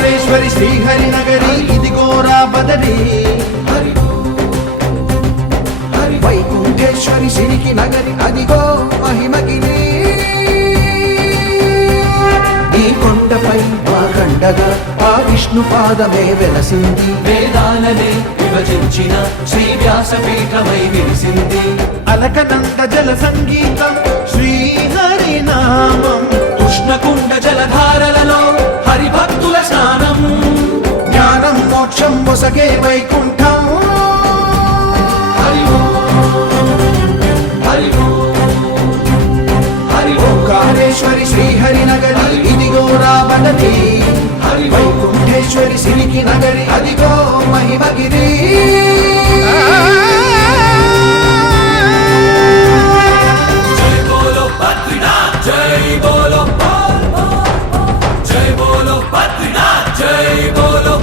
ఓంకారేశ్వరి శ్రీహరి నగరి ఇదిగోరా బదరి వైకుంఠేశ్వరి సిరికి నగరి అదిగో మహిమగిరి ఈ కొండపై మా కండగా ఆ విష్ణు పాదమే వెలసింది వేదాలనే విభజించిన శ్రీ వ్యాసపీఠమై విరిసింది అలకనంద జల సంగీతం శ్రీహరి నామం ఉష్ణకుండ జలధారలలో హరిభక్తుల స్నానం జ్ఞానం మోక్షం మొసగే వైకుంఠం హరి ఓంకారేశ్వరి శ్రీహరి నగరి ఇదిగోరా బదరి వైకుంఠేశ్వరి సిరికి నగరి అదిగో మహిమగిరి జై బోలో బద్రీనాథ్ జై బోలో జై బోలో బద్రీనాథ్ జై బోలో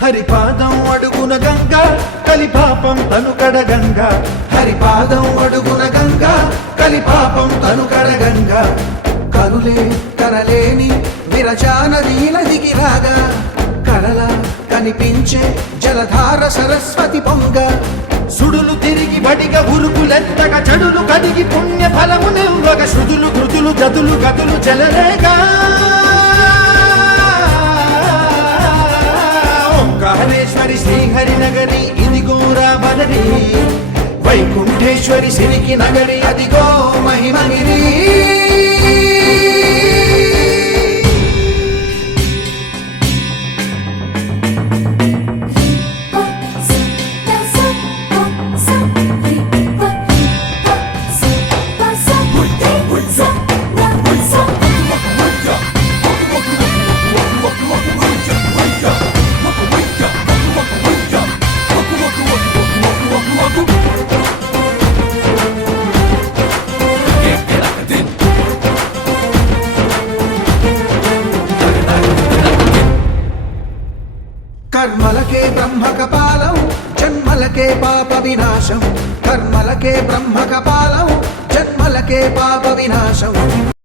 హరిపాదం అడుగున గంగా కలిపాపం తనుకడ గంగా హరిపాదం అడుగున గంగా కలిపాపం తనుకడ గంగా కరులే కరలేని విరజానదీల దిగిరాగా కరలా కనిపించే జలధార సరస్వతి పొంగ సుడులు తిరిగి బడిగ ఉరుకులెత్తగా చెడులు కడిగి పుణ్య ఫలము నివ్వగ శృతులు కృతులు జతులు గతులు చెలరేగా ఓంకారేశ్వరి శ్రీహరి నగరి ఇదిగోరా బదరి వైకుంఠేశ్వరి సిరికి నగరి అదిగో మహిమగిరి కర్మలకే బ్రహ్మ కపాలం జన్మలకే పాప వినాశం కర్మలకే బ్రహ్మ కపాలం జన్మలకే పాప వినాశం